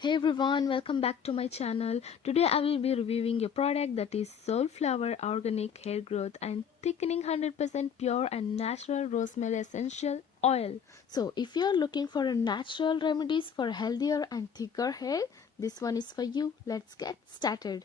Hey everyone, welcome back to my channel. Today I will be reviewing a product that is Soulflower Organic Hair Growth and Thickening 100% Pure and Natural Rosemary Essential Oil. So if you are looking for a natural remedies for healthier and thicker hair, this one is for you. Let's get started.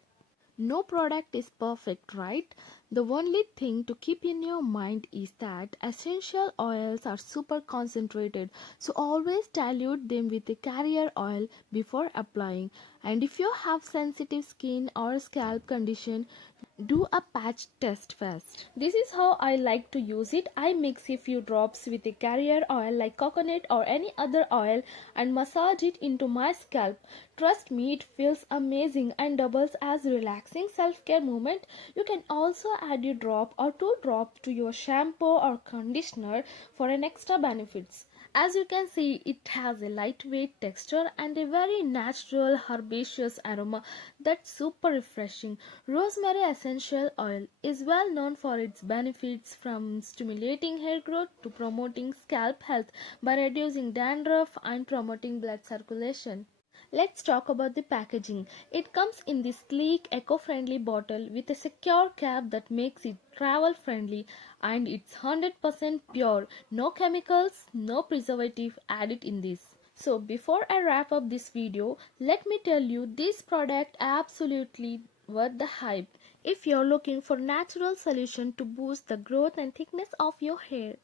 No product is perfect, right? The only thing to keep in your mind is that essential oils are super concentrated, so always dilute them with a carrier oil before applying. And if you have sensitive skin or scalp condition, do a patch test first. This is how I like to use it. I mix a few drops with a carrier oil like coconut or any other oil and massage it into my scalp. Trust me, it feels amazing and doubles as relaxing self-care moment. You can also add a drop or two drops to your shampoo or conditioner for an extra benefits. As you can see, it has a lightweight texture and a very natural herbaceous aroma that's super refreshing. Rosemary essential oil is well known for its benefits from stimulating hair growth to promoting scalp health by reducing dandruff and promoting blood circulation. Let's talk about the packaging. It comes in this sleek, eco-friendly bottle with a secure cap that makes it travel-friendly, and it's 100% pure. No chemicals, no preservative added in this. So before I wrap up this video, let me tell you this product absolutely worth the hype. If you're looking for natural solution to boost the growth and thickness of your hair,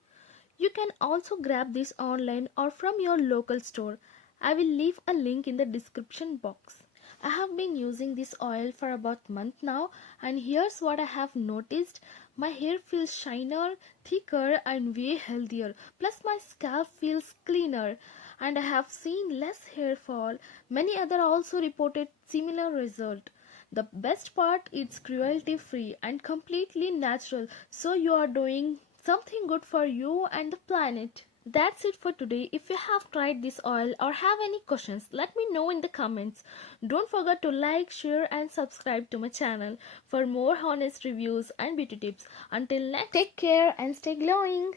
you can also grab this online or from your local store. I will leave a link in the description box. I have been using this oil for about a month now, and here's what I have noticed. My hair feels shinier, thicker and way healthier. Plus my scalp feels cleaner and I have seen less hair fall. Many other also reported similar result. The best part, it's cruelty free and completely natural, so you are doing something good for you and the planet. That's it for today. If you have tried this oil or have any questions, let me know in the comments. Don't forget to like, share and subscribe to my channel for more honest reviews and beauty tips. Until next, take care and stay glowing.